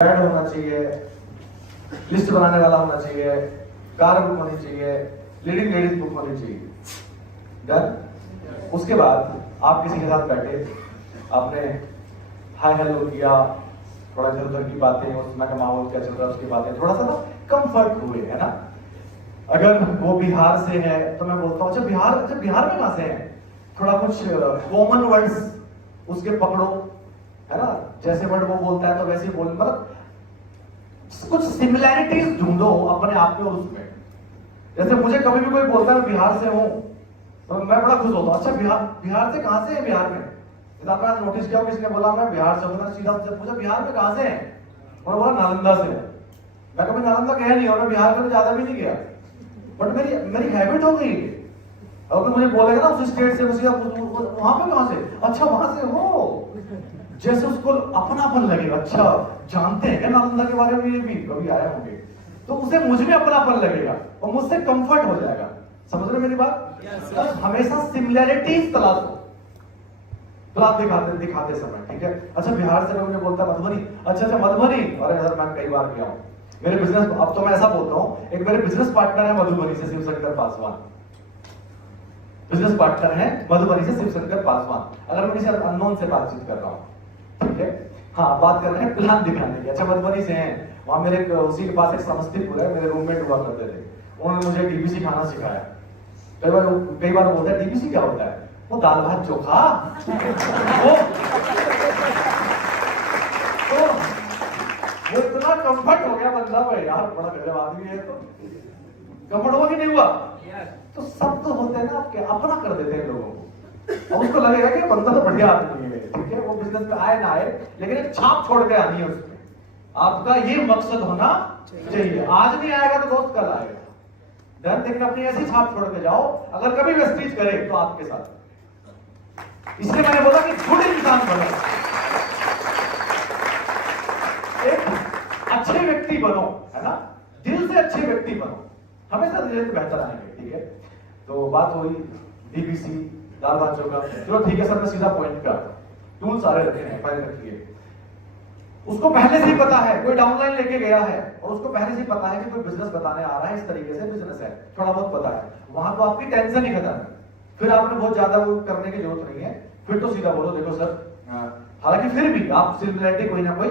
Add होना चाहिए, list बनाने वाला होना चाहिए, कार बुक होनी चाहिए, लीडिंग लेडीज बुक होनी चाहिए। डन। उसके बाद आप किसी के साथ बैठे, आपने हाय हेलो किया, थोड़ा इधर उधर की बातें, उस समय का माहौल क्या चल रहा है उसकी बातें, थोड़ा सा ना कंफर्ट हुए, है ना। अगर वो बिहार से है तो मैं बोलता हूँ अच्छा बिहार में कहां से है, थोड़ा कुछ कॉमन वर्ड्स उसके पकड़ो, है ना। जैसे वर्ड वो बोलता है तो वैसे ही बोल, मतलब कुछ सिमिलैरिटीज ढूंढो अपने आप में और उसमें। जैसे मुझे कभी भी कोई बोलता है बिहार से हूं तो मैं बड़ा खुश होता हूं। अच्छा बिहार से कहां से है? बिहार में आपने नोटिस किया किसी ने बोला मैं बिहार से हूं, मैं सीधा से पूछा बिहार में कहां से है, उन्होंने बोला नालंदा से है। मैं कभी नालंदा गया नहीं और मैं बिहार में ज्यादा भी नहीं गया, बट मेरी हैबिट हो गई। अगर मुझे बोलेगा ना उस स्टेट से, वहां पे कहां से, अच्छा वहां से हो, जैसे उसको अपनापन लगेगा। अच्छा जानते हैं क्या नालंदा के बारे में, ये भी कभी आए होंगे, तो उसे मुझ में अपनापन लगेगा और मुझसे कंफर्ट हो जाएगा। समझ रहे मेरी बात? तो हमेशा सिमिलैरिटीज तलाशो, तो आप दिखाते समय, ठीक है। अच्छा बिहार से मुझे बोलता मधुबनी, अच्छा मधुबनी, अरे सर मैं कई बार गया हूं। मेरे बिजनेस, अब तो मैं ऐसा बोलता हूं, एक मेरे बिजनेस पार्टनर है मधुबनी से, शिवशंकर पासवान, बिजनेस पार्टनर है मधुबनी से शिवशंकर पासवान। अगर मैं किसी अननोन से बातचीत कर रहा हूं, ठीक है, हाँ बात कर रहे हैं प्लान दिखाने की, अच्छा मधुबनी से हैं, वहां मेरे उसी के पास एक समस्तीपुर है, मेरे रूममेट हुआ करते थे, उन्होंने मुझे डीबीसी खाना सिखाया। कई बार बोलते हैं डीबीसी क्या होता है, वो दाल भात चोखा। वो इतना कंफर्ट हो गया बंदा, भाई यार बड़ा गजब आदमी है, तो कंफर्ट हुआ कि नहीं हुआ? तो सब तो होते हैं ना आपके, अपना कर देते हैं लोगों को, और उसको लगेगा कि बंदा तो बढ़िया आदमी है, ठीक है, वो बिजनेस में आए ना आए लेकिन एक छाप छोड़ के आनी है उसमें। आपका ये मकसद होना चाहिए, आज नहीं आएगा तो दोस्त कल आएगा। डन। लेकिन अपनी ऐसी छाप छोड़ के जाओ, अगर कभी वेस्टीज करे तो आपके साथ। इसलिए मैंने बोला कि गुड इंसान बनो, एक अच्छे व्यक्ति बनो, है ना, दिल से अच्छे व्यक्ति बनो, हमेशा रिजल्ट बेहतर आएंगे, ठीक है। तो बात हुई डीबीसी, दाल भात चोखा, चलो ठीक है सर, मैं सीधा पॉइंट पे आता हूं। टूल सारे रखे हैं, फाइल रखिए। उसको पहले से ही पता है, कोई डाउनलाइन लेके गया है और उसको पहले से ही पता है कि कोई बिजनेस बताने आ रहा है, इस तरीके से बिजनेस है, थोड़ा बहुत पता है, वहां तो आपकी टेंशन ही खत्म है। फिर आपने बहुत ज्यादा वो करने की जरूरत नहीं है, फिर तो सीधा बोलो देखो सर, हालांकि फिर भी आप सिमिलरिटी कोई ना कोई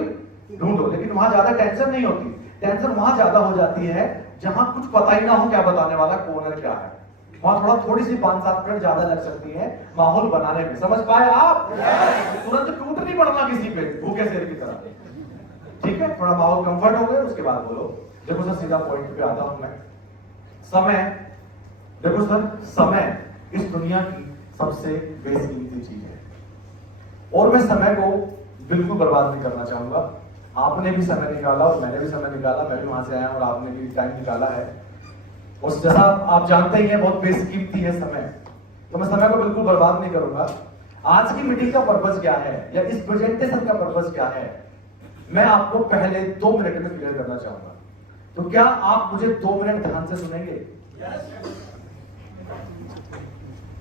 ढूंढो, लेकिन वहां ज्यादा टेंशन नहीं होती। टेंशन वहां ज्यादा हो जाती है जहां कुछ पता ही ना हो क्या बताने वाला कौन है क्या है, वहां थोड़ी सी 5-7 मिनट ज्यादा लग सकती है माहौल बनाने में। समझ पाए आप? तुरंत टूट नहीं पड़ना किसी पे भूखे शेर की तरह, ठीक है। थोड़ा माहौल कंफर्ट हो गया, उसके बाद बोलो देखो सर, सीधा पॉइंट पे आता हूं मैं। समय, देखो सर, समय इस दुनिया की सबसे बेकीमती चीज है और मैं समय को बिल्कुल बर्बाद नहीं करना चाहूंगा। आपने भी समय निकाला और मैंने भी समय निकाला, मैं भी वहां से आया और आपने भी टाइम निकाला है, और जैसा आप जानते ही हैं बहुत बेकीमती है समय, तो मैं समय को बिल्कुल बर्बाद नहीं करूंगा। आज की मीटिंग का पर्पस क्या है या इस प्रेजेंटेशन का पर्पस क्या है, मैं आपको पहले 2 मिनट में क्लियर करना चाहूंगा। तो क्या आप मुझे 2 मिनट ध्यान से सुनेंगे?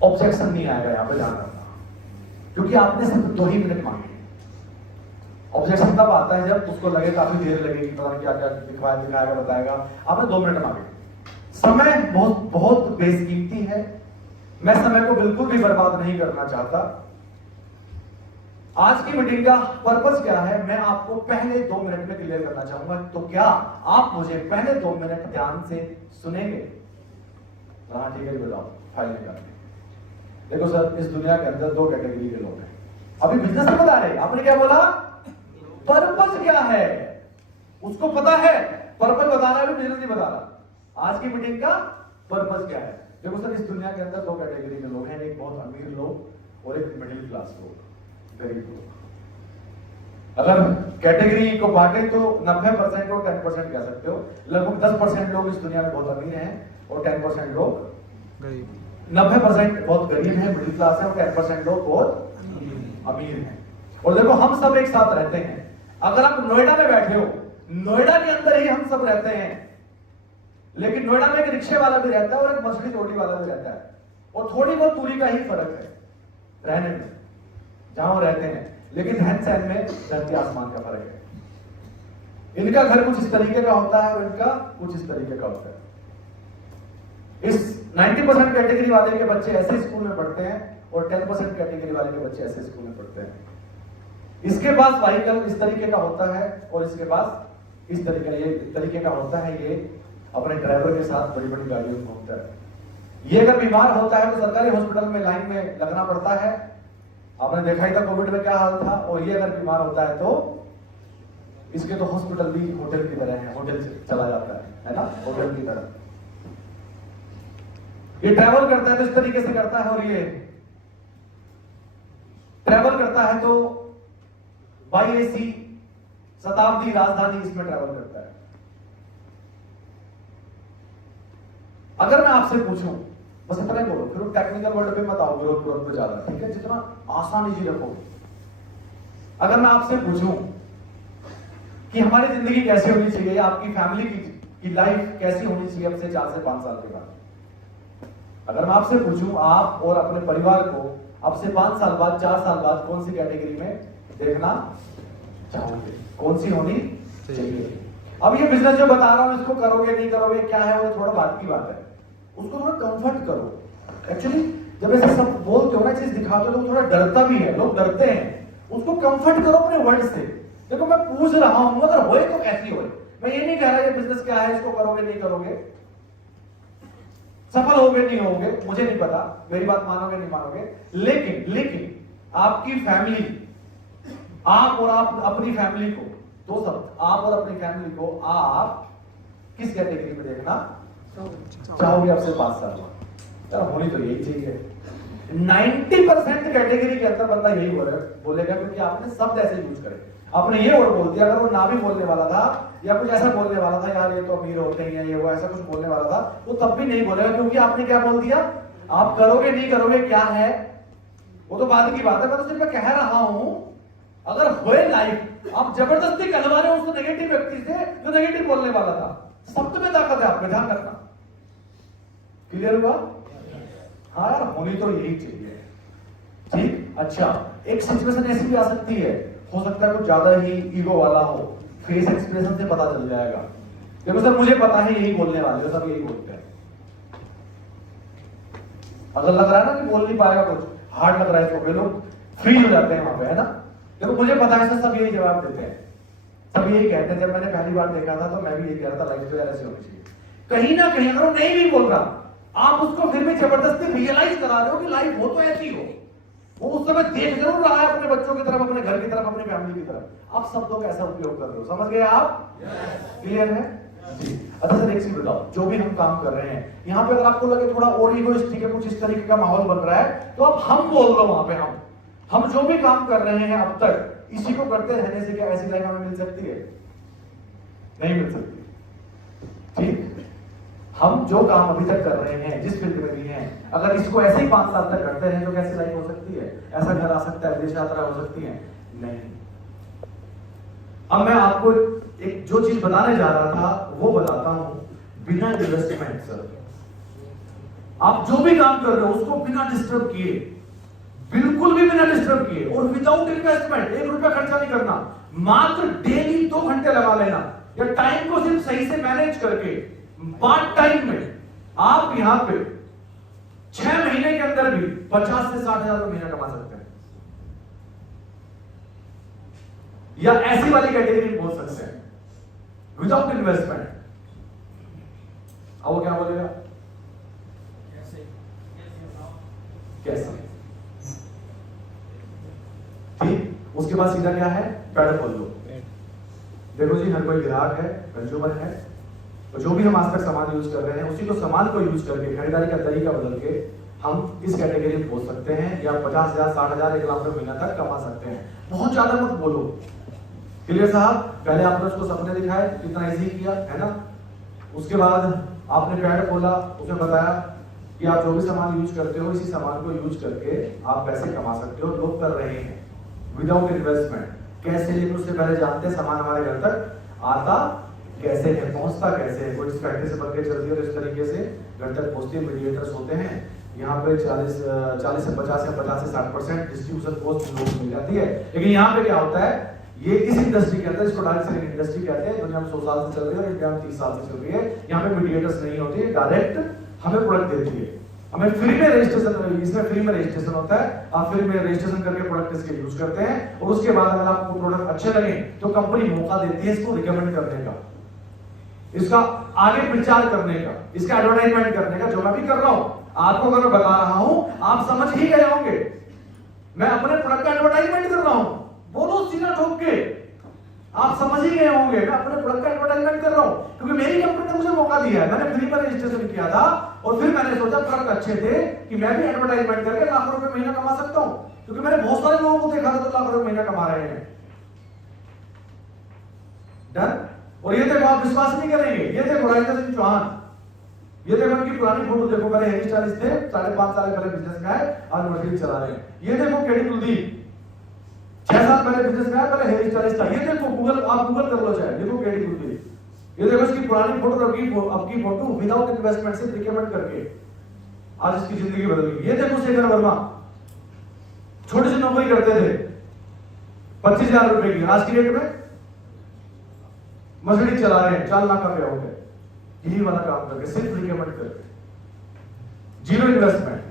ऑब्जेक्शन नहीं आएगा यहां पे, ध्यान रखना, क्योंकि आपने सिर्फ 2 ही मिनट मांगे। ऑब्जेक्शन तब आता है जब उसको लगे काफी देर लगेगी, पता नहीं क्या क्या दिखाएगा बताएगा। आपने 2 मिनट मांगे। समय बहुत बहुत बेकीमती है, मैं समय को बिल्कुल भी बर्बाद नहीं करना चाहता। आज की मीटिंग का पर्पस क्या है, मैं आपको पहले 2 मिनट में क्लियर करना चाहूंगा। तो क्या आप मुझे पहले 2 मिनट ध्यान से सुनेंगे? हाँ ठीक है, बताओ, फाइल निकाल। देखो सर, इस दुनिया के अंदर 2 कैटेगरी के लोग हैं। अभी बिजनेस में बता रहे, आपने क्या बोला, पर्पस क्या है उसको पता है, पर्पस बता रहा है, बिजनेस नहीं बता रहा। आज की मीटिंग का पर्पस क्या है? देखो सर, इस दुनिया के अंदर 2 कैटेगरी के लोग हैं, एक बहुत अमीर लोग और एक मिडिल क्लास लोग, गरीब लोग। अगर कैटेगरी को बांटे तो 90% और 10% कह सकते हो। लगभग 10% लोग इस दुनिया में बहुत अमीर हैं और 10% लोग गरीब। 90% बहुत गरीब है, मिडिल क्लास है, और 10% लोग बहुत अमीर हैं। और देखो हम सब एक साथ रहते हैं। अगर आप नोएडा में बैठे हो, नोएडा के अंदर ही हम सब रहते हैं, लेकिन नोएडा में एक रिक्शे वाला भी रहता है और एक मछली रोटी वाला भी रहता है, और थोड़ी बहुत दूरी का ही फर्क है रहने में, जहां वो रहते हैं, लेकिन रहन सहन में धरती आसमान का फर्क है। इनका घर कुछ इस तरीके का होता है और इनका कुछ इस तरीके का होता है। इस 90% कैटेगरी वाले के बच्चे ऐसे स्कूल में पढ़ते हैं और 10% कैटेगरी वाले के बच्चे ऐसे स्कूल में पढ़ते हैं। इसके पास व्हीकल इस तरीके का होता है और इसके पास इस तरीके का होता है। ये अपने ड्राइवर के साथ बड़ी बड़ी गाड़ियों में घूमता है। ये अगर बीमार होता है तो सरकारी हॉस्पिटल में लाइन में लगना पड़ता है। आपने देखा ही था कोविड में क्या हाल था। और ये अगर बीमार होता है तो इसके तो हॉस्पिटल भी होटल की तरह है, होटल से चला जाता है ना, होटल की तरह। ये ट्रैवल करता है तो इस तरीके से करता है और ये ट्रैवल करता है तो बाई एसी शताब्दी राजधानी इसमें ट्रैवल करता है। अगर मैं आपसे पूछूं, बस इतना ही बोलो, फिर टेक्निकल वर्ड पे मत आओ, विरोध पे ज्यादा, ठीक है? जितना आसान इजी रखोगे। अगर मैं आपसे पूछूं कि हमारी जिंदगी कैसी होनी चाहिए, आपकी फैमिली की लाइफ कैसी होनी चाहिए अब से 4 से 5 साल के बाद, अगर मैं आपसे पूछूं आप और अपने परिवार को अब से 5 साल बाद, 4 साल बाद कौन सी कैटेगरी में देखना चाहोगे, कौन सी होनी चाहिए? अब ये बिजनेस जो बता रहा हूं, इसको करोगे नहीं करोगे क्या है वो थोड़ा बात की बात है, उसको थोड़ा कंफर्ट करो। एक्चुअली जब ऐसे सब बोलते हो ना, चीज दिखाते हो तो थोड़ा डरता भी है, लोग डरते हैं। उसको कंफर्ट करो अपने वर्ड से। देखो मैं पूछ रहा हूं, अगर होए तो कैसी होए, मैं ये नहीं कह रहा ये बिजनेस क्या है, इसको करोगे नहीं करोगे, सफल होगे नहीं होगे, मुझे नहीं पता, मेरी बात मानोगे नहीं मानोगे, लेकिन आपकी फैमिली, आप और आप अपनी फैमिली को, दो शब्द, आप और अपनी फैमिली को आप किस कैटेगरी में देखना चाहोगे अब से 5 साल बाद? यार होनी तो यही चाहिए। 90% कैटेगरी के अंदर बंदा यही बोलेगा, क्योंकि आपने शब्द ऐसे यूज करे। आपने ये वर्ड बोल दिया, अगर वो ना भी बोलने वाला था या कुछ ऐसा बोलने वाला था, यार ये तो अमीर होते हैं, ये वो ऐसा कुछ बोलने वाला था, वो तब भी नहीं बोलेगा, क्योंकि आपने क्या बोल दिया, आप करोगे नहीं करोगे क्या है, वो तो बाद की बात है। मैं तो सिर्फ कह रहा हूं, अगर होए लाइफ, आप जबरदस्ती कहलवा रहे हो उस नेगेटिव व्यक्ति से जो नेगेटिव बोलने वाला था। शब्द में ताकत है, आप में ध्यान रखना। क्लियर हुआ? हाँ यार, होनी तो यही चाहिए। ठीक, अच्छा, एक सिचुएशन ऐसी भी आ सकती है, हो सकता है कुछ ज्यादा ही ईगो वाला हो, फेस एक्सप्रेशन से पता चल जाएगा, देखो सर मुझे पता है यही बोलने वाले हो, सब यही बोलते हैं। अगर लग रहा है ना कि बोल नहीं पाएगा, कुछ हार्ड लग रहा है तो लोग फ्रीज हो जाते हैं वहां पे, है ना? देखो मुझे पता है सर, सब यही जवाब देते हैं, सब यही कहते हैं। जब मैंने पहली बार देखा था तो मैं भी यही कह रहा था, लाइफ तो ऐसी होनी चाहिए। कहीं ना कहीं अगर वो नहीं भी बोल रहा, आप उसको फिर भी जबरदस्ती रियलाइज करा रहे हो कि लाइफ हो तो ऐसी हो। वो उस समय देख जरूर रहा है अपने बच्चों की तरफ, अपने घर की तरफ, अपनी फैमिली की तरफ। आप शब्दों का ऐसा उपयोग कर रहे हो, समझ गए आप? क्लियर है जी? अच्छा सर एक चीज बताओ, जो भी हम काम कर रहे हैं यहाँ पे, अगर आपको लगे थोड़ा और इगोइस्टिक है, कुछ इस तरीके का माहौल बन रहा है, तो आप हम बोल दो वहां पे। हम जो भी काम कर रहे हैं अब तक, इसी को करते रहने से क्या ऐसी लाइफ हमें मिल सकती है? नहीं मिल सकती। ठीक, हम जो काम अभी तक कर रहे हैं, जिस फील्ड में भी हैं, अगर इसको ऐसे ही 5 साल तक करते रहे तो कैसी लाइफ हो सकती है? ऐसा घर आ सकता है, विदेश यात्रा हो सकती है? नहीं। अब मैं आपको एक जो चीज बताने जा रहा था वो बताता हूं, बिना इन्वेस्टमेंट। सर आप जो भी काम कर रहे हो उसको बिना डिस्टर्ब किए, बिल्कुल भी बिना डिस्टर्ब किए, और विदाउट इन्वेस्टमेंट, 1 रुपया खर्चा नहीं करना, मात्र डेली 2 घंटे लगा लेना, या टाइम को सिर्फ सही से मैनेज करके पार्ट टाइम में आप यहां पे 6 महीने के अंदर भी 50 से 60 हजार महीना कमा सकते हैं। या ऐसी वाली कैटेगरी बोल सकते हैं विदाउट इन्वेस्टमेंट। अब वो क्या बोलेगा? कैसे? ठीक, उसके बाद सीधा क्या है? पैड खोल लो। देखो जी, हर कोई ग्राहक है, कंज्यूमर है, तो जो भी हम आज तक सामान यूज कर रहे हैं, उसी को सामान को यूज करके, खरीदारी का तरीका बदल के हम इस कैटेगरी में पहुंच सकते हैं, या 50,000, 60,000, 1 लाख रुपए महीना तक कमा सकते हैं। बहुत ज्यादा मत बोलो। क्लियर साहब? पहले आपने उसको सपने दिखाए, कितना इजी किया, है ना? उसके बाद आपने पैड खोला, उसमें बताया कि आप जो भी सामान यूज करते हो, इसी सामान को यूज करके आप पैसे कमा सकते हो। लोग कर रहे हैं विदाउट इन्वेस्टमेंट। कैसे? लेकिन उससे पहले जानते हैं सामान हमारे घर तक आता कैसे है, पहुंचता कैसे है। कोई इस फैक्ट्री से बनकर चलती है और इस तरीके से घर तक पहुंचती है। मीडिएटर्स होते हैं यहाँ पे 40 से 50 या 50 से 60% डिस्ट्रीब्यूशन कॉस्ट लोगों को मिल जाती है। लेकिन यहाँ पे क्या होता है, ये इस इंडस्ट्री के अंदर, इसको डायरेक्ट सेलिंग इंडस्ट्री कहते हैं। दुनिया में 100 साल से चल रही है और इंडिया में 30 साल से चल रही है। यहाँ पे मीडिएटर्स नहीं होती है, डायरेक्ट हमें प्रोडक्ट देती है, हमें फ्री में रजिस्ट्रेशन, इसमें फ्री में रजिस्ट्रेशन होता है, आप फ्री में रजिस्ट्रेशन करके प्रोडक्ट इसके यूज करते हैं और उसके बाद अगर आपको प्रोडक्ट अच्छे लगे तो कंपनी मौका देती है इसको रिकमेंड करने का, इसका आगे प्रचार करने का, इसका एडवर्टाइजमेंट करने का, जो मैं भी कर रहा हूं। आपको अगर मैं बता रहा हूं आप समझ ही गए होंगे, मैं अपने प्रोडक्ट का एडवर्टाइजमेंट कर रहा हूं, बोलो सीना ठोक के, आप समझ ही गए होंगे मैं अपने प्रोडक्ट का एडवर्टाइजमेंट कर रहा हूं, क्योंकि मेरी कंपनी ने मुझे मौका दिया है, मैंने फ्री में रजिस्ट्रेशन किया था और फिर मैंने सोचा प्रोडक्ट अच्छे थे कि मैं भी एडवर्टाइजमेंट करके लाखों रुपए महीना कमा सकता हूं, क्योंकि मैंने बहुत सारे लोगों को देखा था तो लाखों रुपए महीना कमा रहे हैं। डन। और ये देखो, आप विश्वास नहीं करेंगे, ये देखो राजेंद्र सिंह चौहान, ये देखो इनकी पुरानी फोटो देखो, पहले हेयर स्टाइलिस्ट थे, 5.5 साल पहले बिजनेस में आए, आज मशीन चला रहे हैं। ये देखो केडी कुलदीप 6 साल पहले बिजनेस में आया, पहले हेयर स्टाइलिस्ट था। ये देखो गूगल, आप गूगल कर लो चाहे, देखो केडी कुलदीप। ये देखो इसकी पुरानी फोटो, आपकी फोटो विदाउट इन्वेस्टमेंट से रिकमेंड करके आज इसकी जिंदगी बदल गई। ये देखो शेखर वर्मा, छोटी सी नौकरी करते थे 25,000 रुपए की, आज की डेट में मर्सिडीज चला रहे हैं, 4 लाख का पे हो गए, यही वाला काम करके, सिर्फ रिकमेंड करके, जीरो इन्वेस्टमेंट।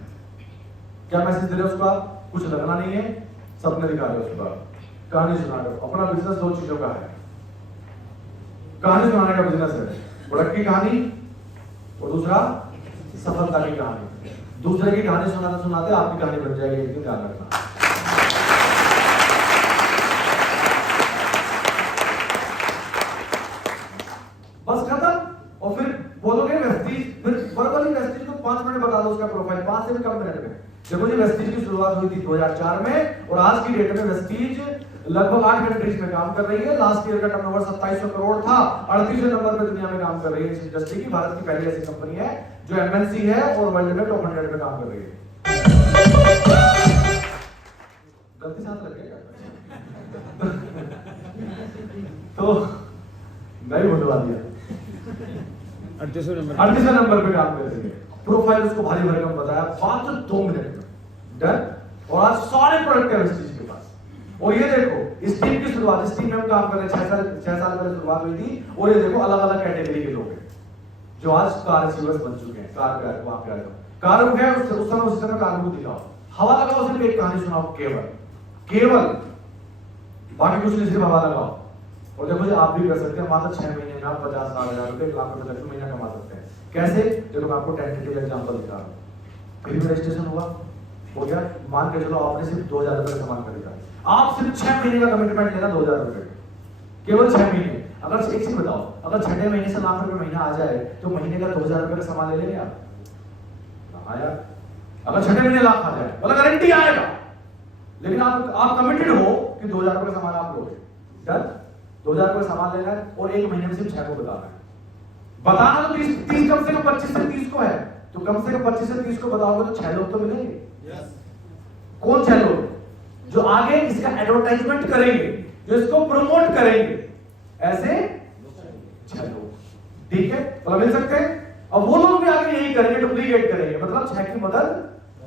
क्या मैसेज दे रहे हो उसका? कुछ लगना नहीं है, सपने दिखा रहे हो उसका, कहानी सुना रहे हो। अपना बिजनेस 2 चीजों का है, कहानी सुनाने का बिजनेस है, प्रोडक्ट की कहानी और दूसरा सफलता की कहानी। दूसरे की कहानी सुनाते सुनाते आपकी कहानी बन जाएगी, एक दिन ध्यान रखना। बस खत्म। और फिर बोलोगे वेस्टीज, फिर वर्बली वेस्टीज को 5 मिनट बता दो उसका प्रोफाइल, 5 से भी कम मिनट में। देखो जी, वेस्टीज की शुरुआत हुई थी 2004 में और आज की डेट में वेस्टीज लगभग 8 कंट्रीज में काम कर रही है। लास्ट ईयर का टर्नओवर 2700 करोड़ था, 38वें नंबर पे दुनिया में काम कर रही है इस इंडस्ट्री की। भारत की पहली ऐसी कंपनी है जो एमएनसी है और वर्ल्ड में टॉप 100 में काम कर रही है। गलती से हाथ लग गया तो मैं भी बोलवा दिया। 38वें नंबर पे काम कर रही है। प्रोफाइल उसको भारी भरकम बताया, बात तो 2 मिनट में डन। और आज सारे प्रोडक्ट है इस चीज के पास। और ये देखो इस टीम की शुरुआत, इस टीम में हम काम कर रहे हैं 6 साल पहले शुरुआत हुई थी। और ये देखो अलग अलग कैटेगरी के लोग हैं जो आज कार रिसीवर्स बन चुके हैं। कार पे वहां पे आ जाओ, कार उठाए उस समय कार को दिखाओ, हवा लगाओ, सिर्फ एक कहानी सुनाओ, केवल बाकी कुछ नहीं, सिर्फ हवा लगाओ। और देखो जी आप भी कर सकते हैं, मात्र 6 महीने में आप 50,000 रुपए 1 लाख रुपए तक महीना कमा सकते हैं। कैसे? देखो मैं आपको टेंटेटिव एग्जांपल दिखा रहा हूं। फिर रजिस्ट्रेशन हुआ, हो गया, मान के चलो आपने सिर्फ 2,000 रुपए का सामान खरीदा, आप सिर्फ 6 महीने का कमिटमेंट लेना, 2,000 रुपए, केवल 6 महीने। अगर एक चीज बताओ, अगर 6वें महीने से लाख रुपए महीना आ जाए तो महीने का 2,000 रुपए का सामान ले लेंगे आप? आया, अगर 6वें महीने लाख आ जाए मतलब गारंटी आएगा, लेकिन आप कमिटेड हो कि 2,000 रुपए का सामान आप लोगे। डन। 2,000 रुपए का सामान लेना है और 1 महीने में सिर्फ 6 को बताना है। बताना तो 30 कम से कम 25 से 30 को है, तो कम से कम 25 से 30 को बताओगे तो 6 लोग तो मिलेंगे। कौन 6 लोग? जो आगे इसका एडवर्टाइजमेंट करेंगे, जो इसको प्रमोट करेंगे, ऐसे 6 लोग, ठीक है, मतलब मिल सकते हैं। अब वो लोग भी आगे यही करेंगे, डुप्लीकेट करेंगे, मतलब 6 की मदद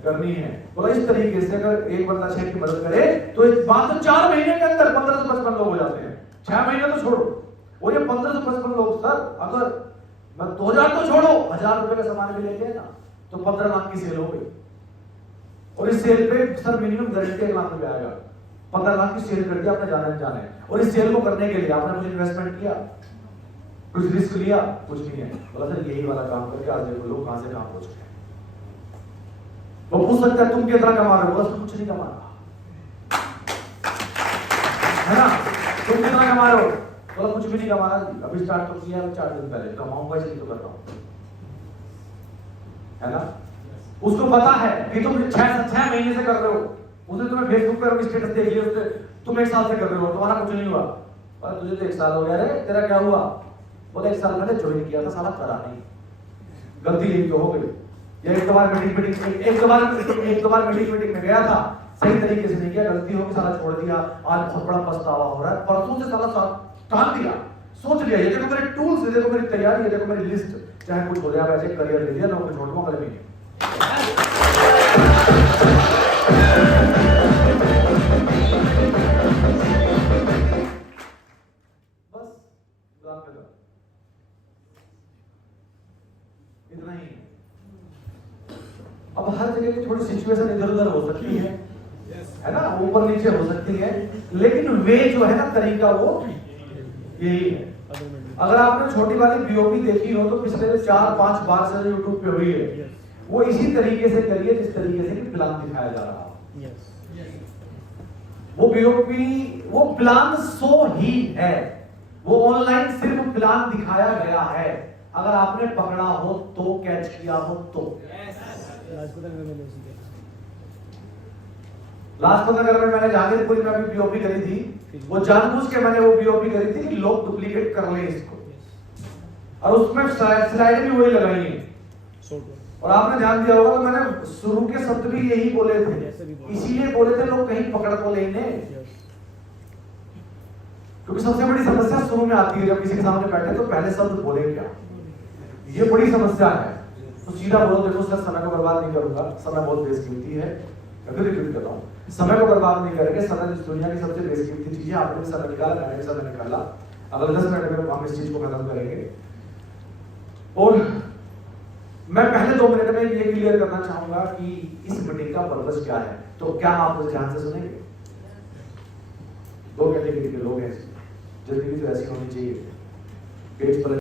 करनी है। तो इस तरीके से अगर एक बंदा 6 की मदद करे तो इस बात 4 महीने के अंदर 15 से 55 लोग हो जाते हैं। 6 महीने तो छोड़ो, और ये 15 से 55 लोग, सर अगर मैं 2,000 तो छोड़ो, 1,000 रुपए का सामान भी लेते हैं ना तो 15 लाख की सेल हो गई। और इस सेल पे सर मिनिमम गारंटी 1 लाख रुपए आएगा। 15 लाख की सेल कर दी आपने जाने, और इस सेल को करने के लिए आपने कुछ इन्वेस्टमेंट किया, कुछ रिस्क लिया, कुछ नहीं है। बोला सर यही वाला काम करके आज देखो लोग कहां से कहां पहुंच गए। वो पूछ सकता है तुम कितना कमा रहे हो? बस कुछ नहीं कमा रहा है ना। तुम कितना कमा रहे हो? बोला कुछ भी नहीं कमा रहा, अभी स्टार्ट तो किया 4 दिन पहले, कमाऊंगा इसलिए तो कर रहा हूं, है ना। उसको पता है कि तुम 6 महीने से कर रहे हो, उसने तुम्हें फेसबुक पर स्टेटस देख लिया, उसने तुम 1 साल से कर रहे हो, तुम्हारा कुछ नहीं हुआ। पर तुझे तो 1 साल हो गया रे, तेरा क्या हुआ? बोला 1 साल पहले ज्वाइन किया था, साला करा नहीं। गलती यही तो हो गई। ये एक बार मीटिंग में गया था, सही तरीके से नहीं किया, गलती हो गई, साला छोड़ दिया, आज बहुत बड़ा पछतावा हो रहा है। परसों से साला टाल दिया, सोच लिया ये देखो मेरे टूल्स, ये देखो मेरी तैयारी, ये देखो मेरी लिस्ट, चाहे कुछ हो जाए वैसे करियर ले लिया, नौकरी छोड़ दूंगा अगले महीने। लगा, इतना ही। अब हर जगह की थोड़ी सिचुएशन इधर उधर हो सकती है ना, ऊपर नीचे हो सकती है, लेकिन वे जो है ना तरीका वो यही है। अगर आपने छोटी वाली बीओपी देखी हो तो पिछले 4-5 बार से यूट्यूब पे हुई है, वो इसी तरीके से करिए जिस तरीके से कि प्लान दिखाया जा रहा है। वो बीओपी वो प्लान सो ही है, वो ऑनलाइन सिर्फ प्लान दिखाया गया है, अगर आपने पकड़ा हो तो, कैच किया हो तो। लाजपत नगर में मैंने जहांगीरपुरी में अभी बीओपी करी थी, वो जानबूझ के मैंने वो बीओपी करी थी कि लोग डुप्लीकेट कर लें इसको, और उसमें स्लाइड भी वही लगाई है। और आपने ध्यान दिया होगा तो मैंने शुरू के शब्द भी यही बोले थे, इसीलिए बोले थे लोग कहीं पकड़ तो लेंगे, क्योंकि सबसे बड़ी समस्या शुरू में आती है, जब किसी के सामने बैठे तो पहले शब्द बोले क्या, ये बड़ी समस्या है। तो सीधा बोलो, देखो सर समय को बर्बाद नहीं करूंगा, समय बहुत बेशकीमती है, फिर रिपीट करता हूँ, समय को बर्बाद नहीं करेंगे, समय इस दुनिया की सबसे बेशकीमती चीज है, आपने भी समय निकाला, मैंने भी समय निकाला, अगले 10 मिनट में हम इस चीज को खत्म करेंगे। और मैं पहले 2 मिनट में ये क्लियर करना चाहूंगा कि इस मीटिंग का पर्पस क्या है, तो क्या आप उस ध्यान से सुनेंगे? 2 कैटेगरी के लोग हैं, जिंदगी तो ऐसी होनी चाहिए, पेज पर